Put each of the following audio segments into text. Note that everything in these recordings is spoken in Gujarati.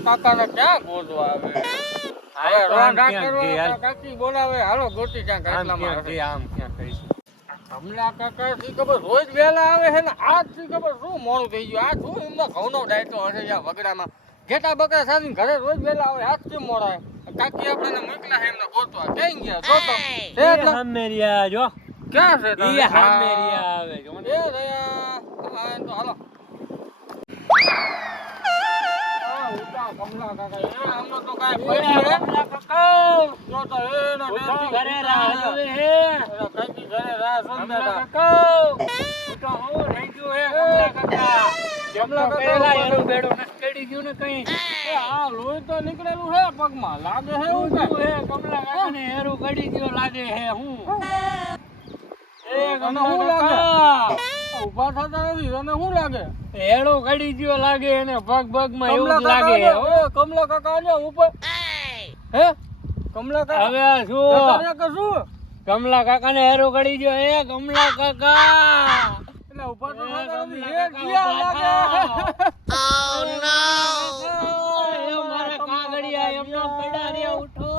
કમલા કાકાને ક્યાં ગોતવા આવે? હવે રોંઢા કરો, કાકી બોલાવે, હાલો ગોતી ક્યાં ગાટલામાં હશે. આમ ક્યાં કહીશું? કમલા કાકા થી ખબર રોજ વહેલા આવે છે ને આજ થી ખબર શું મોડું થઈ ગયું. આ શું એમનો ઘઉંનો ડાયટો હશે યા વગડામાં. ઘેટા બકરા સાધીને ઘરે રોજ વહેલા આવે, આજ કેમ મોડા આવે? કાકી આપણને મોકલા છે એમને ગોતવા. ક્યાં ગયા જોતો? છે એટલે હમેરિયા જો ક્યાં છે તમે? ઈ હમેરિયા આવે જો એ રહ્યા. હા તો હાલો. કમલા કાકા એ અમને તો કાંઈ પડ્યા હે? કમલા કાકા જો તો એના ઉઠો, બેટી ઘરે રાહ જોવે હે. એના કાકી ઘરે રાહ જોઈ કમલા બેઠા. કાકા ઉઠો, હું રહી ગયું હે કમલા કાકા. કમલા કાકા પેલા એનું બેડું નથી ચડી ગયું ને કઈ. એ આ લોહી તો નીકળેલું હે પગમાં. લાગે હે એવું શું કાંઈ? હે કમલા કાકાને હેરું ગળી ગયો લાગે હે હું. એ તને કમલા શું લાગે? કાકા ઊભા થતા નથી. તને શું લાગે? હેરું ગળી ગયો લાગે એને પગમાં એવું કમલા જ લાગે હે, હો. કાકા, કમલા કાકા આલ્યા ઉપર. હે? કમલા કાકા હવે આ શું જતા કે શું? કમલા કાકાને હેરું ગળી ગયો હે કમલા કાકા. એટલે ઊભા તો એ થતા નથી. કમલા એ ગયા લાગે. મારા કાગડિયા એમના પડ્યા રે ઉઠો.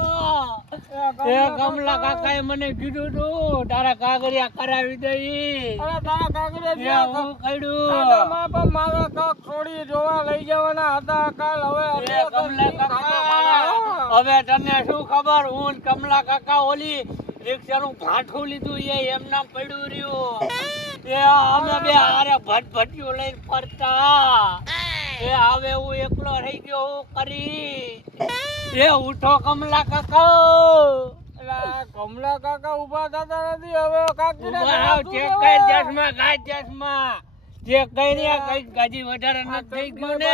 એ કમલા કાકાએ મને કીધું તું તારા કાગડિયા કરાવી દઈ. અરે તારા કાગરે એ જ્યાં હું કઈડું. ખાડામાં પણ મારા કાક છોડી જોવા લઈ જવાના હતા કાલ. હવે એ કમલા કાકા હવે તને શું ખબર, હું ને કમલા કાકા ઓલી રિક્ષાનું ભાઠું લીધું એ એમના પડ્યું રહ્યું. એ અમે બે હારે ભટભટિયું લઈને ફરતા. એ હવે હું એકલો રહી ગયો હું કરી. એ ઉઠો કમલા કાકા. કમલા કાકા ઉભા થતા નથી. હવે કાકી ઉભા રાવ, ચેક કર ચશ્મા, કાઢ ચશ્મા. ચેક કરી આ કઈ ગાજી વધારે નથી થઈ ગયું ને.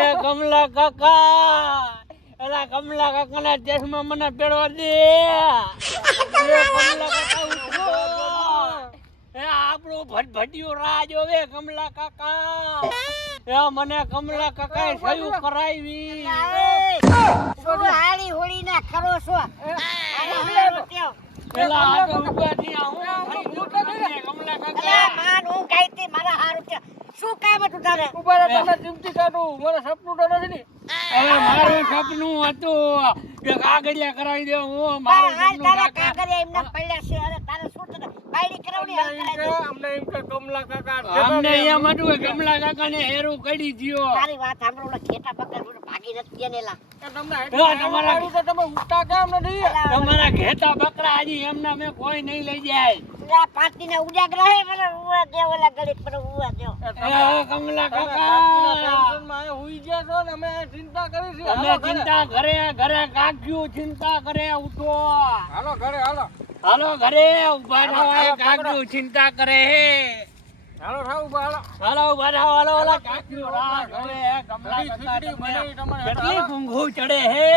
એ કમલા કાકા, એલા કમલા કાકાના ચશ્મા મને પહેરવા દે. એ કમલા કાકા ઉઠો. એ આપણું ભટભટિયું રાહ જોવે કમલા કાકા. એ મને કમલા કાકાએ સહયું કરાવી. શું હારી હોળી ના કરો છો? પેલા આગળ ઊભા થયા હું કમલા અલા કાકા. માન હું ગાઈ તી મારા હારું છે. શું કામ હતું તારે? ઉભા રહે, તમે ચિમચી કાઢું. મારે સપનું તો નથી ને. હવે મારું સપનું હતું કે કાગળિયા કરાવી દે. હું મારું હાલ સપનું તારા કાકા. કાગળિયા એમના પડ્યા છે. અરે તારે શું થતું? બાયડી કરાવડી હાલ કરાવી દે. અમને એમ કે કમલા કાકા અમને એમ હતું કે કમલા કાકાને હેરું કડી દ્યો. તારી વાત સાંભળો, ઓલા ઘેટા બકરા જોડે ભાગી નથી ગયેલા. તમને તમારા- તો તમે ઉઠતા કેમ નથી? તમારા ઘેટા બકરા હજી એમના મેં કોઈ નહીં લઈ જાય. આ પાટી ના ઉજાગરા હે મને ઉવા દે ઓલા ગળિત પર ઉવા દે. એ કમલા તમે કાકા ટેન્શનમાં અહીંયા હુઈ ગયા છો ને અમે ચિંતા કરી છે. તમે ચિંતા ઘરે ઘરે કાઢ્યું ચિંતા કરે ઉઠો. હાલો ઘરે હાલો. હાલો ઘરે ઉભા થવા કાઢ્યું ચિંતા કરે હે. હાલો થાવ ઉભા હાલો. હાલો ઉભા થાવ. હાલો ઓલા કાઢ્યું રાહ જોવે હે કમલા કાકા. ખીચડી બનાવી તમારે. કેટલી ઊંઘું ચડે હે.